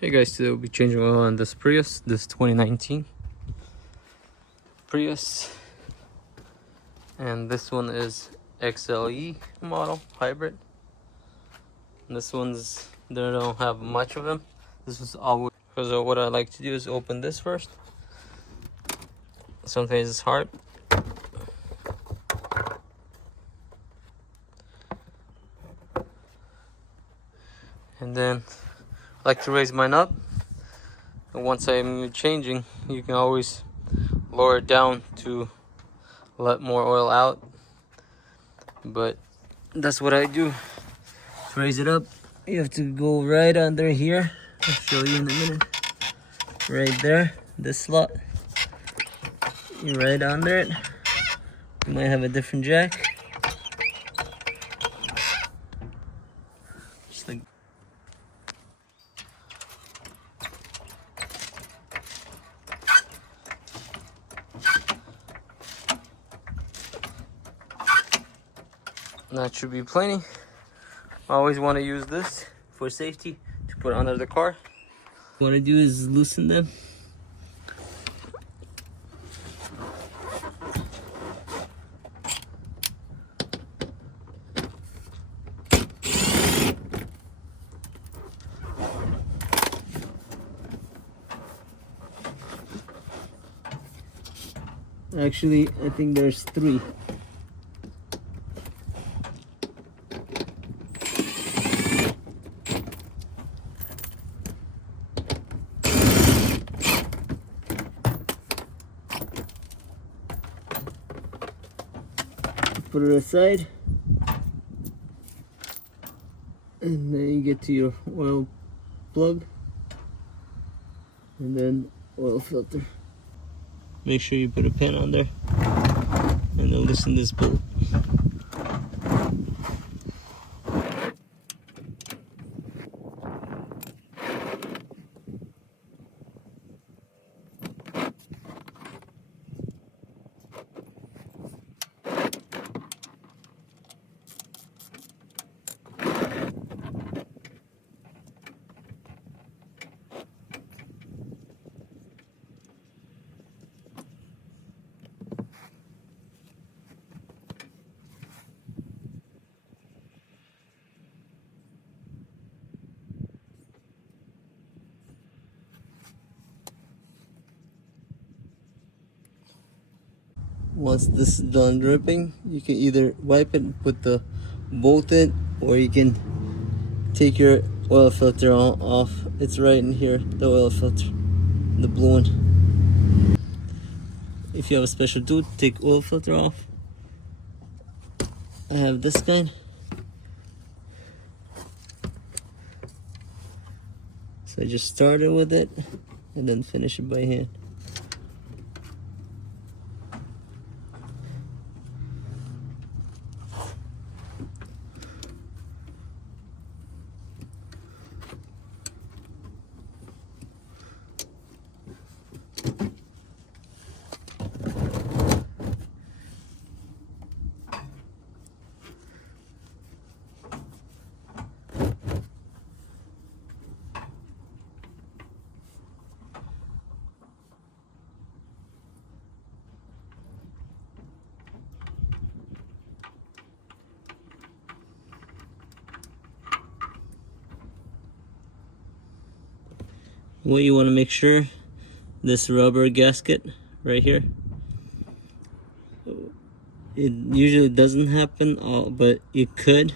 Hey guys, today we'll be changing oil on this Prius, this 2019 Prius, and this one is XLE model hybrid. And this one's, they don't have much of them. This was always, because what I like to do is open this first. Sometimes it's hard. And then I like to raise mine up. And once I'm changing, you can always lower it down to let more oil out. But that's what I do. To raise it up, you have to go right under here. I'll show you in a minute. Right there, this slot. You're right under it. You might have a different jack. Just like that should be plenty. I always want to use this for safety to put under the car. What I do is loosen them. Actually, I think there's 3. Put it aside, and then you get to your oil plug, and then oil filter. Make sure you put a pin on there, and then loosen this bolt. Once this is done dripping, you can either wipe it and put the bolt in, or you can take your oil filter off. It's right in here, the oil filter, the blue one. If you have a special tool, take oil filter off. I have this kind. So I just started with it and then finish it by hand. What you want to make sure, this rubber gasket right here, it usually doesn't happen, but it could.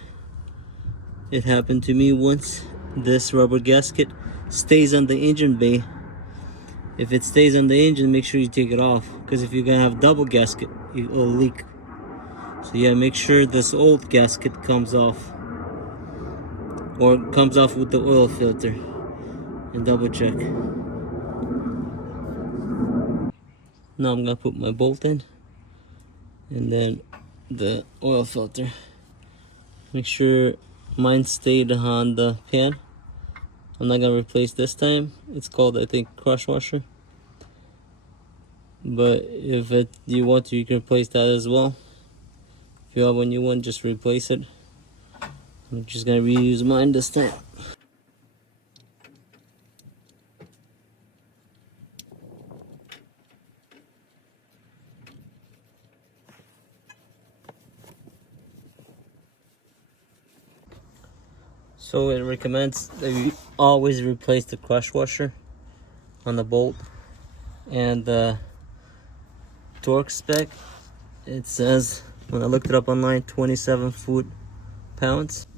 It happened to me once. This rubber gasket stays on the engine bay. If it stays on the engine, make sure you take it off, because if you're gonna have double gasket, it will leak. So yeah, make sure this old gasket comes off, or comes off with the oil filter, and double check. Now I'm gonna put my bolt in, and then the oil filter. Make sure mine stayed on the pan. I'm not gonna replace this time. It's called, I think, crush washer. But if you want to, you can replace that as well. If you have a new one, just replace it. I'm just gonna reuse mine this time. So it recommends that you always replace the crush washer on the bolt. And the torque spec, it says, when I looked it up online, 27 foot-pounds.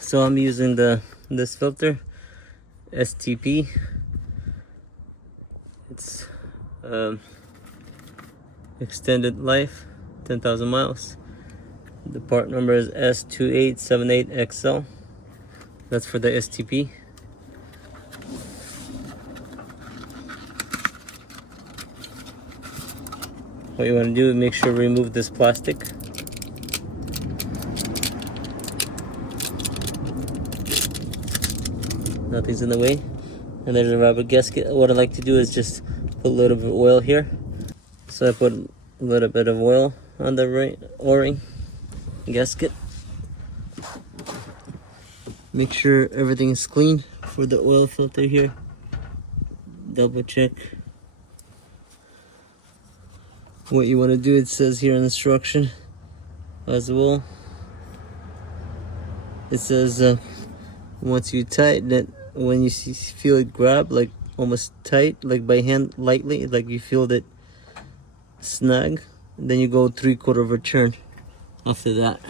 So I'm using this filter, STP. It's extended life, 10,000 miles. The part number is S2878XL. That's for the STP. What you want to do is make sure to remove this plastic. Nothing's in the way. And there's a rubber gasket. What I like to do is just put a little bit of oil here. So I put a little bit of oil on the O-ring gasket. Make sure everything is clean for the oil filter here. Double check. What you want to do, it says here in the instruction as well. It says once you tighten it, when you feel it grab, like almost tight, like by hand, lightly, like you feel that snug, then you go 3/4 of a turn after that.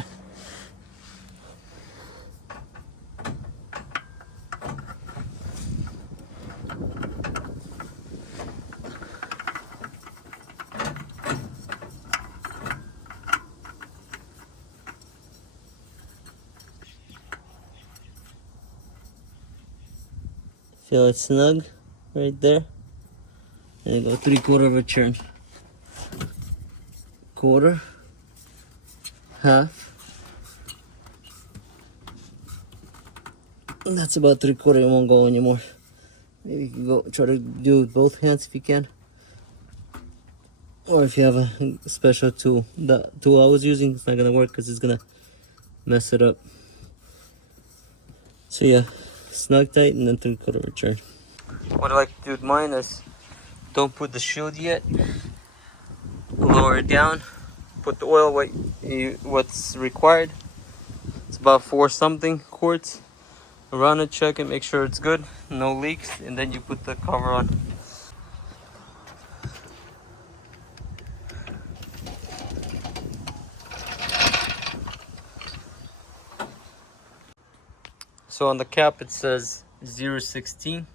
Feel it snug right there, and go 3/4 of a turn. Quarter, half, and that's about 3/4. It won't go anymore. Maybe you can go try to do it with both hands if you can, or if you have a special tool. The tool I was using is not gonna work because it's gonna mess it up. So yeah, snug tight and then 3/4 of a turn. What I like to do with mine is don't put the shield yet. Lower it down. Put the oil what's required. It's about 4 something quarts. Run it, check it, make sure it's good, no leaks, and then you put the cover on. So on the cap it says 0.16.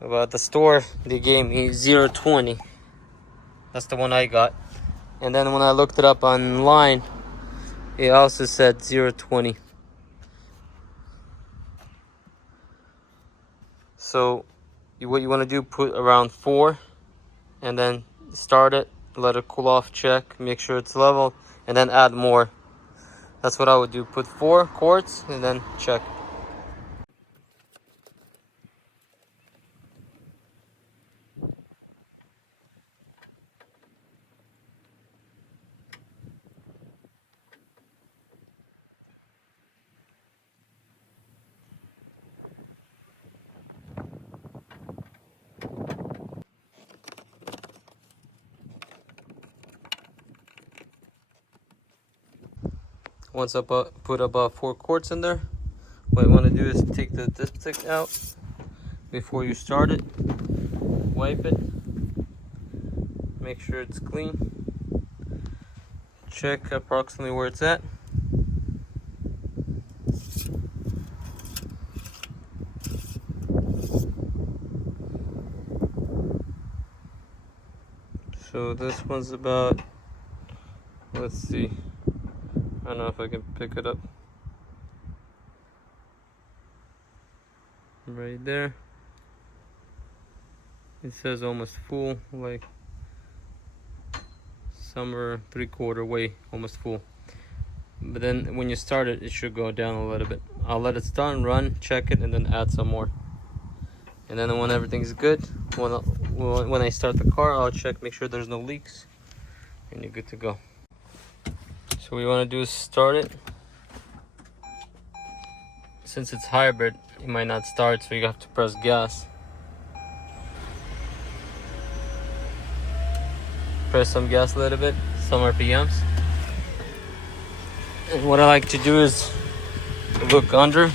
About the store they gave me 0.20. That's the one I got. And then when I looked it up online, it also said 0.20. So what you want to do, put around 4 and then start it, let it cool off, check, make sure it's level, and then add more. That's what I would do, put 4 quarts and then check. Once I put about 4 quarts in there, what you want to do is take the dipstick out before you start it, wipe it, make sure it's clean, check approximately where it's at. So this one's about, let's see, I don't know if I can pick it up. Right there. It says almost full, like somewhere 3/4 way, almost full. But then when you start it, it should go down a little bit. I'll let it start and run, check it, and then add some more. And then when everything's good, when I start the car, I'll check, make sure there's no leaks, and you're good to go. So what you want to do is start it. Since it's hybrid, it might not start, so you have to press gas. Press some gas a little bit, some RPMs. And what I like to do is look under,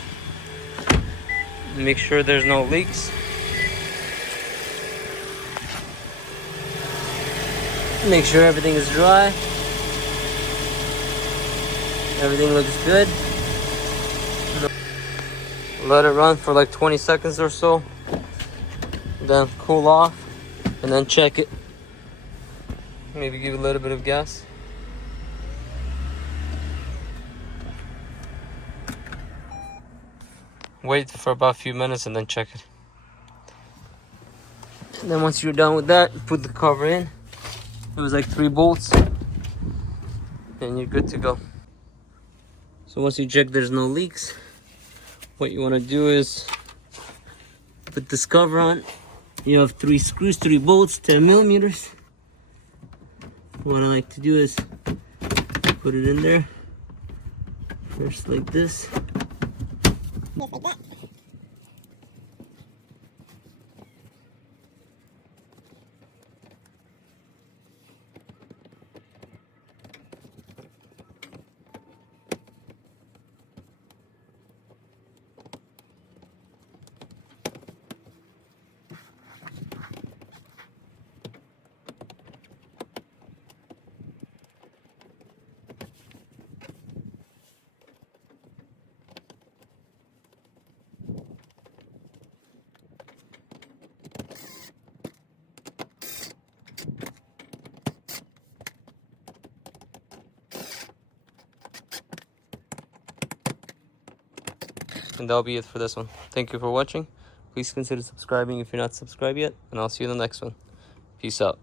make sure there's no leaks. Make sure everything is dry. Everything looks good. Let it run for like 20 seconds or so. Then cool off and then check it. Maybe give it a little bit of gas. Wait for about a few minutes and then check it. And then once you're done with that, put the cover in. It was like 3 bolts. And you're good to go. So once you check there's no leaks, what you want to do is put this cover on. You have 3 screws, 3 bolts, 10 millimeters. What I like to do is put it in there first like this. Just like that. And that'll be it for this one. Thank you for watching. Please consider subscribing if you're not subscribed yet. And I'll see you in the next one. Peace out.